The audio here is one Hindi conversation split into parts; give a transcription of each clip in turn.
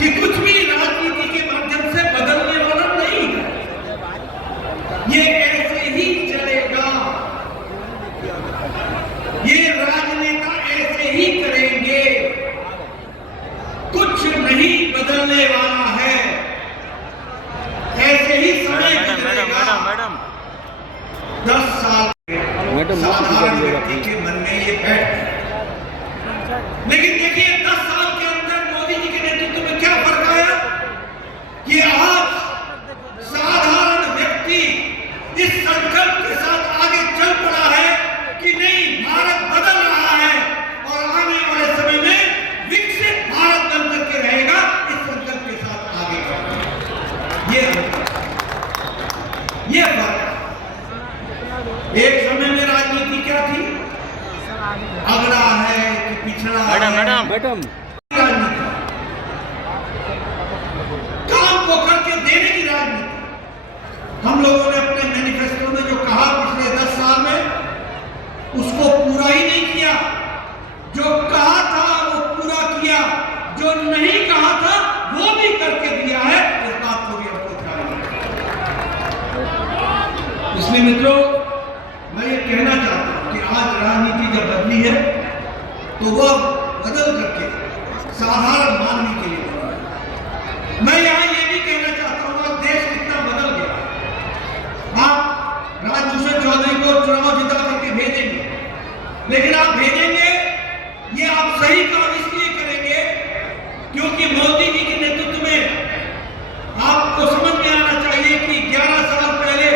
कि कुछ भी राजनीति के माध्यम से बदलने वाला नहीं है। ये ऐसे ही चलेगा, ये राजनेता ऐसे ही करेंगे, कुछ नहीं बदलने वाला है। ऐसे ही समय गुजरेगा। 10 साल साधारण व्यक्ति के मन में ये बैठ गया। लेकिन देखिए 10 साल के अंदर मोदी जी के नेतृत्व में क्या फर्क आया कि आज साधारण व्यक्ति इस संकल्प के साथ आगे चल पड़ा है कि नहीं, भारत बदल रहा है और आने वाले समय में विकसित भारत बन करके रहेगा। इस संकल्प के साथ आगे बढ़ेगा। ये फर्क। एक समय में राजनीति क्या थी? अगड़ा है कि पिछड़ा है। मैडम राजनीति, काम को करके देने की राजनीति। हम लोगों ने अपने मैनिफेस्टो में जो कहा पिछले 10 साल में, उसको पूरा ही नहीं किया। जो कहा था वो पूरा किया, जो नहीं कहा था वो भी करके दिया है। इस बात को भी हमको ध्यान रखना। इसलिए मित्रों, मैं ये कहना चाहता हूं कि आज राजनीति जब बदली है तो वह बदल करके साधारण मानवी के लिए बदली है। मैं यहां ये भी कहना चाहता हूं कि देश कितना बदल गया। आप राजभूषण चौधरी को चुनाव जिता करके भेजेंगे, लेकिन आप भेजेंगे ये आप सही काम इसलिए करेंगे क्योंकि मोदी जी के नेतृत्व में आपको समझ में आना चाहिए कि 11 साल पहले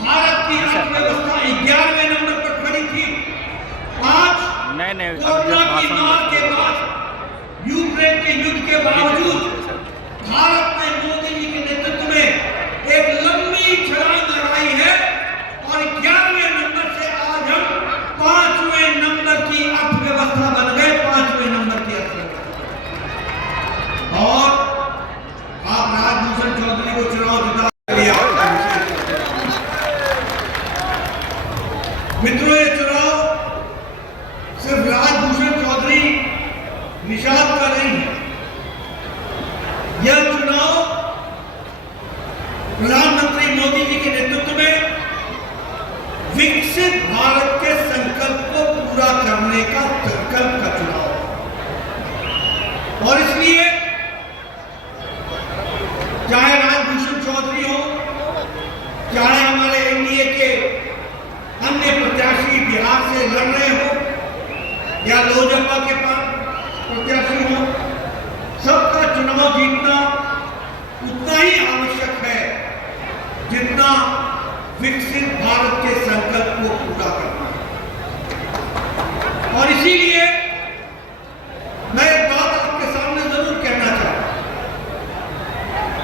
भारत की अर्थव्यवस्था 11वें नंबर पर खड़ी थी। आज कोरोना की मार के बाद, यूक्रेन के युद्ध के बावजूद भारत ने मोदी जी के नेतृत्व में एक लंबी छलांग लगाई है और 11वें नंबर से आज हम 5वें नंबर की अर्थव्यवस्था बन गए। 5वें नंबर की अर्थव्यवस्था। और आप राजभूषण चौधरी को चुनाव जिता लिया। मित्रों, ये चुनाव सिर्फ राजभूषण चौधरी निषाद का नहीं है। यह चुनाव प्रधानमंत्री मोदी जी के नेतृत्व में विकसित भारत के संकल्प को पूरा करने का संकल्प का चुनाव है। और इसलिए चाहे राजभूषण चौधरी हो, चाहे हमारे एनडीए के अन्य प्रत्याशी बिहार से लड़ रहे हो या लोजपा के पास प्रत्याशी हो, सबका चुनाव जीतना उतना ही आवश्यक है जितना विकसित भारत के संकल्प को पूरा करना है। और इसीलिए मैं एक बात आपके सामने जरूर कहना चाहता हूं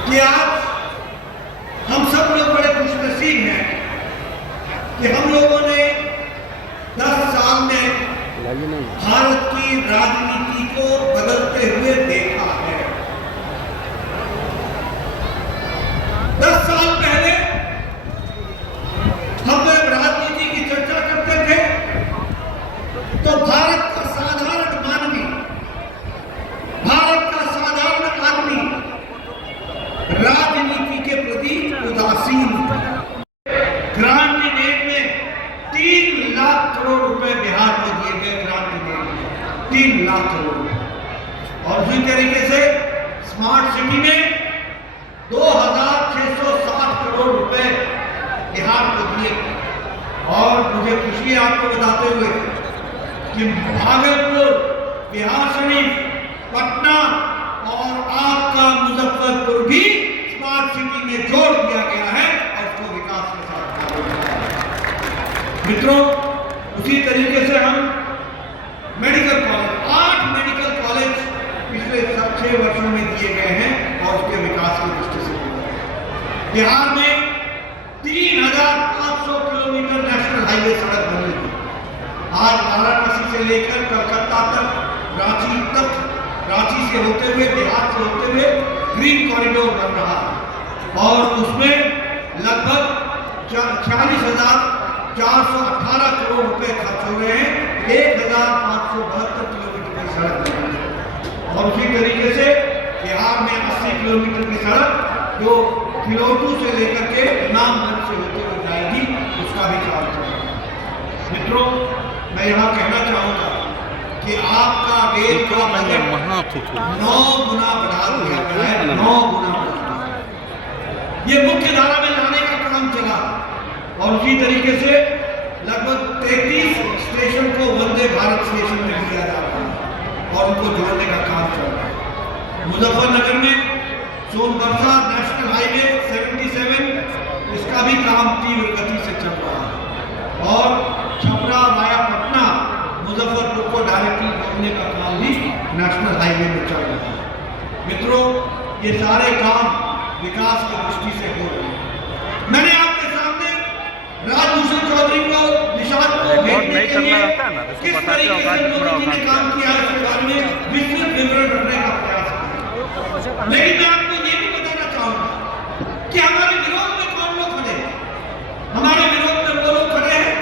कि आज हम सब लोग बड़े खुशनसीब हैं कि हम लोगों ने 10 साल में भारत की राजनीति को बदलते हुए देखा है। 10 साल पहले हम जब राजनीति की चर्चा करते थे तो भारत का साधारण मानवी, भारत का साधारण आदमी राजनीति के प्रति उदासीन था। ग्रांट नेट में 3 लाख करोड़ रुपए बिहार को दिए गए। ग्रांट नेट में 3 लाख करोड़। और उसी तरीके से स्मार्ट सिटी में 2660 करोड़ रुपए बिहार को दिए। और मुझे खुशी है आपको बताते हुए कि भागलपुर, बिहार शरीफ, पटना और आपका मुजफ्फरपुर भी स्मार्ट सिटी में जोड़ दिया गया है और उसको विकास के साथ। मित्रों, उसी तरीके से हम मेडिकल कॉलेज, 8 मेडिकल कॉलेज पिछले 6 वर्षों में दिए गए हैं और उसके विकास की दृष्टि से बिहार में 3500 किलोमीटर नेशनल हाईवे सड़क बन रही है। आज वाराणसी से लेकर कलकत्ता तक, रांची से होते हुए, बिहार से होते हुए ग्रीन कॉरिडोर बन रहा है और उसमें लगभग 46,418 करोड़ रुपए खर्च हो रहे हैं। 1572 किलोमीटर की सड़क बनी है। और उसी तरीके से बिहार बिहार में 80 किलोमीटर की सड़क जो खिलौटू से लेकर के इमामगंज से होते हुए जाएगी, उसका भी काम चल रहा है। मित्रों, मैं यहाँ कहना चाहूँगा कि आपका रेल का बजट 9 गुना बढ़ा दिया गया है, 9 गुना बढ़ा दिया। ये मुख्य धारा में लाने का काम चला और उसी तरीके से लगभग 33 स्टेशन को वंदे भारत स्टेशन में दिया जा रहा है और उनको जोड़ने का काम चल रहा है। मुजफ्फरनगर में सोनबरसा नेशनल हाईवे 77, इसका भी काम तीव्र गति से चल रहा है और छपरा वाया पटना मुजफ्फरपुर को डायरेक्टली जोड़ने का काम भी नेशनल हाईवे में चल रहा है। मित्रों, ये सारे काम विकास की दृष्टि से हो रहे हैं। मैंने आपके सामने राजभूषण चौधरी को निशान को भेजने के लिए किस तरीके से मोदी जी ने काम किया है इसके बारे में विस्तृत विवरण रखने का प्रयास किया, लेकिन मैं आपको ये भी बताना चाहूंगा कि हमारे विरोध में कौन लोग खड़े हैं। हमारे विरोध में वो लोग खड़े हैं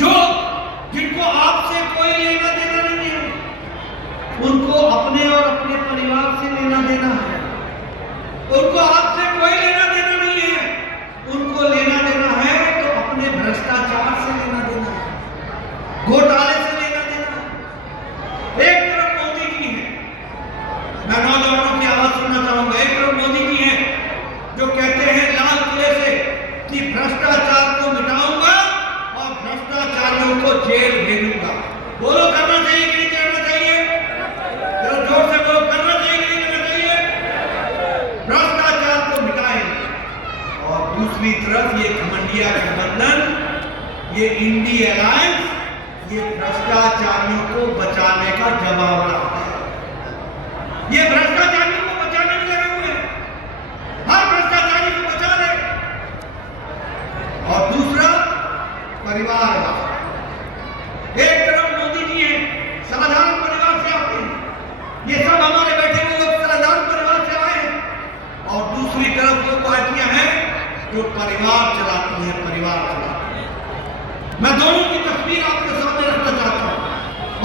जो जिनको आपसे कोई लेना देना नहीं है, उनको अपने और अपने परिवार से लेना देना है। उनको आपसे कोई लेना देना नहीं है, उनको लेना देना है तो अपने भ्रष्टाचार से लेना देना है, घोटाले से लेना देना है। एक तरफ मोदी जी है, मैं नौजवानों की आवाज सुनना चाहूंगा, एक तरफ मोदी जी हैं जो कहते हैं लाल किले से कि भ्रष्टाचार को मिटाऊंगा और भ्रष्टाचारियों को जेल भेजूंगा। बोलो, करना चाहिए कि नहीं करना चाहिए? जरा जोर से बोलो, करना चाहिए कि नहीं करना चाहिए? भ्रष्टाचार को मिटाएंगे और दूसरी तरफ ये घमंडिया गठबंधन, ये इंडी अलायंस, ये भ्रष्टाचारियों को बचाने का जवाब रहा है। ये भ्रष्टाचारियों को बचाने में लगे हुए हैं, हर भ्रष्टाचारी को बचा रहे। और दूसरा परिवारवाद, एक तरफ मोदी जी हैं, साधारण परिवार से आते हैं, ये सब हमारे बैठे हुए लोग साधारण परिवार से आए हैं, और दूसरी तरफ वो पार्टियां हैं जो परिवार चलाती हैं, परिवार चलाती हैं। मैं दोनों की तस्वीर आपके सामने रखना चाहता हूं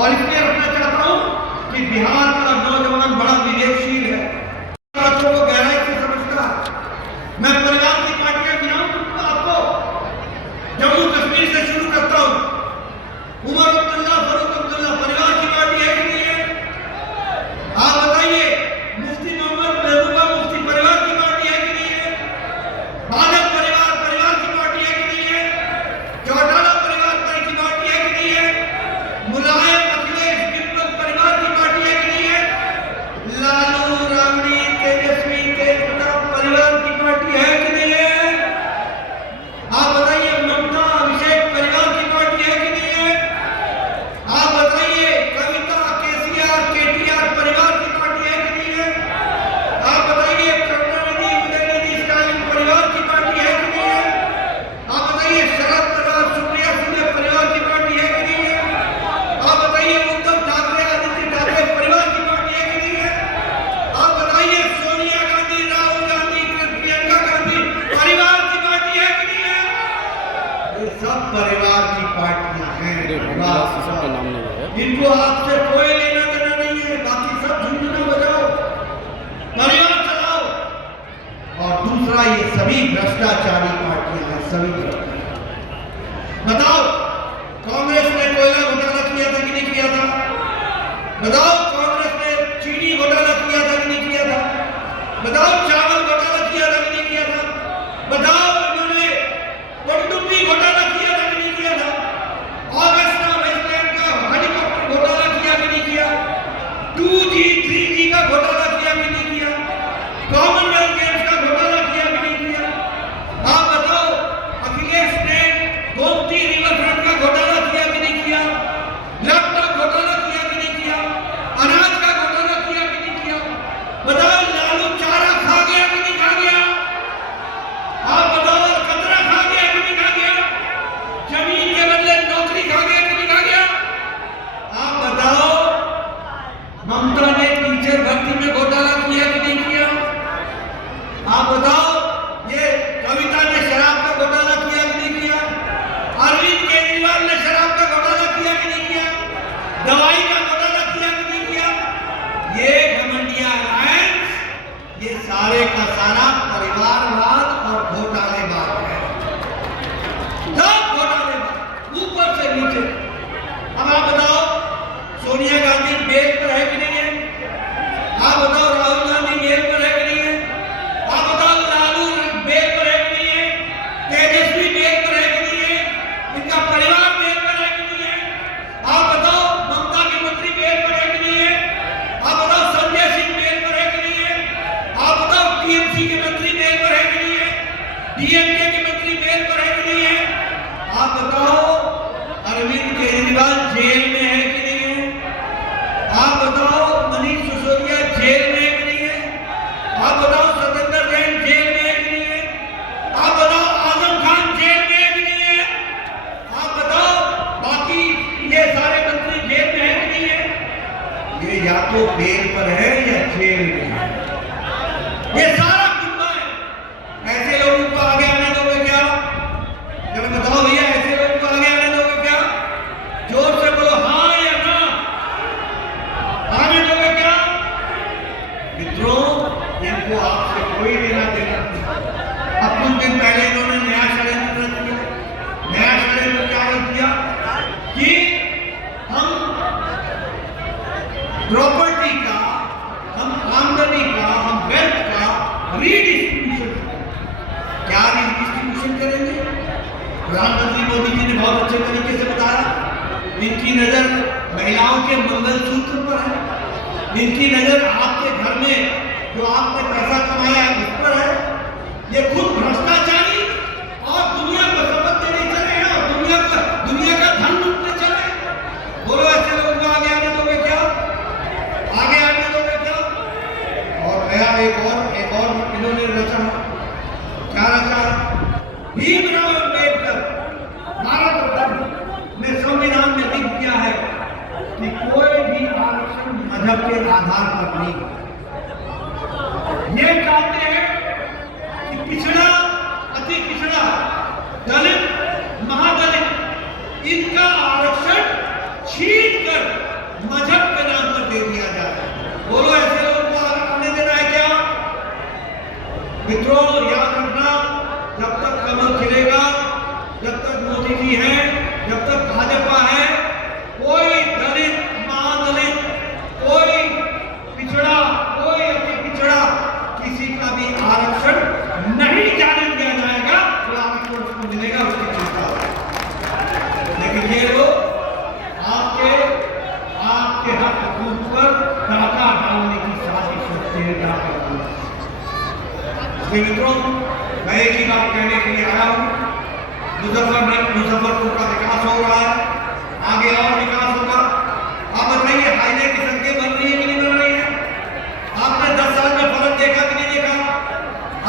और इसलिए रखना चाहता हूं कि बिहार का नौजवान बड़ा विवेकशील है, बातों को गहराई से समझता है। मैं परिवार की पार्टियां गिनाऊं तो आपको जम्मू कश्मीर से शुरू करता हूं। उमर अब्दुल्ला, फारूक अब्दुल्ला परिवार की पार्टी है कि नहीं है? आप बताइए। मुफ्ती मोहम्मद महबूबा मुफ्ती परिवार की पार्टी है कि नहीं है? बादल परिवार परिवार की पार्टी है कि नहीं है? चौटाला परिवार की पार्टी है कि नहीं है? मुलायम अखिलेश विप्लव परिवार की पार्टी है कि नहीं है? लालू, राबड़ी, तेजस्वी, तेज प्रताप परिवार की पार्टी है कि नहीं है? आप बताइए। ममता, अभिषेक परिवार की पार्टी है कि नहीं है? आप बताइए। कविता, केसीआर, केटीआर परिवार की पार्टी है कि नहीं है? आप बताइए। करुणानिधि, उदयनिधि स्टालिन परिवार की पार्टी है कि नहीं है? आप बताइए। शरद पवार, सुप्रिया सुले परिवार की पार्टी है कि नहीं है? आप बताइए। उद्धव ठाकरे, आदित्य ठाकरे परिवार की पार्टी है कि नहीं है? आप बताइए। सोनिया गांधी, राहुल गांधी, प्रियंका गांधी परिवार की पार्टी है कि नहीं है? ये सब परिवार की पार्टियां हैं। इनको आपसे कोई लेना देना नहीं है, बाकी सब झुंझुना बजाओ, परिवार चलाओ। और दूसरा, ये सभी भ्रष्टाचारी पार्टियां हैं, सभी भ्रष्टाचारी। बताओ, कांग्रेस ने कोयला घोटाला किया था कि नहीं किया था? बताओ, कांग्रेस ने चीनी घोटाला किया था कि नहीं किया था? बताओ, चावल घोटाला किया था कि नहीं किया था? बताओ, इन्होंने पनडुब्बी घोटाला किया था कि नहीं किया था? ऑगस्टा वेस्टलैंड का हेलीकॉप्टर घोटाला किया कि नहीं किया? 2G 3G का घोटाला किया कि नहीं किया? कॉमनवेल्थ गेम्स का घोटाला किया कि नहीं किया? आप बताओ, अखिलेश ने गोमती रिवरफ्रंट का घोटाला किया कि नहीं किया? लैपटॉप घोटाला किया कि नहीं किया? अनाज का घोटाला किया कि नहीं किया? बताओ, लालू चारा खा गया कि नहीं खा गया? आप बताओ, कतरा खा गया कि नहीं खा गया? जमीन के बदले नौकरी खा गया कि नहीं खा गया? आप बताओ, ममता ने टीचर भर्ती में घोटाला किया कि नहीं किया? आप बताओ, ये कविता ने शराब का घोटाला किया कि नहीं किया? अरविंद केजरीवाल ने शराब का घोटाला किया कि नहीं किया? दवाई का घोटाला किया कि नहीं किया? ये घमंडिया अलायंस डीएमके के मंत्री बेल पर है कि नहीं है? आप बताओ, अरविंद केजरीवाल जेल में है कि नहीं है? आप बताओ, मनीष सिसोदिया जेल में है कि नहीं है? आप बताओ, सत्येंद्र जैन जेल में है कि नहीं है? आप बताओ, आजम खान जेल में है कि नहीं है? आप बताओ, बाकी ये सारे मंत्री जेल में है कि नहीं है? ये या तो बेल पर है या जेल में है। ये सारा कुंभा है। ऐसे लोगों को आगे आने दोगे क्या? जब बताओ भैया, ऐसे लोगों को आगे आने दोगे क्या? जोर से बोलो, हाँ या ना। आने दोगे क्या? मित्रों, इनको आपसे कोई लेना देना नहीं। अब कुछ दिन पहले इन्होंने नया षड्यंत्र किया। नया षड्यंत्र क्या किया कि हम प्रॉपर्टी का, हम आमदनी का, हम वेल्थ का रीडिस्ट्रीब्यूशन। क्या रीडिस्ट्रीब्यूशन करेंगे? प्रधानमंत्री मोदी जी ने बहुत अच्छे तरीके से बताया। इनकी नजर महिलाओं के मंगलसूत्र पर है। इनकी नजर आपके घर में जो आपने पैसा कमाया है उस पर है। ये खुद भ्रष्टाचारी और दुनिया को शपथ देने चले हैं और दुनिया का धन लूटने चले। बोलो, ऐसे लोगों को आगे आने दोगे क्या? आगे आने दोगे क्या? और नया एक और इन्होंने रचा। क्या रचा? भीमराव अम्बेडकर भारत रत्न में संविधान में लिख दिया है कि कोई भी आरक्षण मजहब के आधार पर नहीं। ये चाहते हैं कि पिछड़ा, अति पिछड़ा, दलित, महादलित, इनका आरक्षण छीन कर मजहब के नाम पर दे दिया जाए। बोलो, ऐसे लोगों को आने देना है क्या? मित्रों, याद रखना, जब तक कमल खिलेगा, जब तक मोदी जी हैं, जब तक भाजपा है, कोई दलित, महादलित, कोई पिछड़ा, कोई अति पिछड़ा, किसी का भी आरक्षण नहीं जाने दिया जाएगा। वो आरक्षण उसको मिलेगा, उसकी चिंता। लेकिन ये लोग आपके हक हकूक पर डाका डालने की साजिश करते हैं। इसलिए मित्रों, मैं एक ही बात कहने के लिए आया हूं। मुजफ्फरपुर का विकास हो रहा है, आगे और विकास होगा। आप बताइए, हाईवे की सड़कें बन रही है कि नहीं बन रही है? आपने 10 साल में फर्क देखा कि नहीं देखा?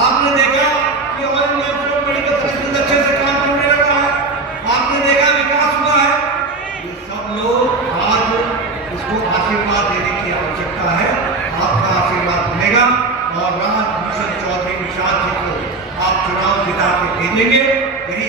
आपने देखा कि ऑल इंडिया मेडिकल सर्विसेज अच्छे से काम करने लगा है? आपने देखा विकास हुआ है? ये सब लोग आज इसको आशीर्वाद देने की आवश्यकता है। आपका आशीर्वाद मिलेगा और राजभूषण चौधरी निषाद जी को आप चुनाव जिता के भेजेंगे। यही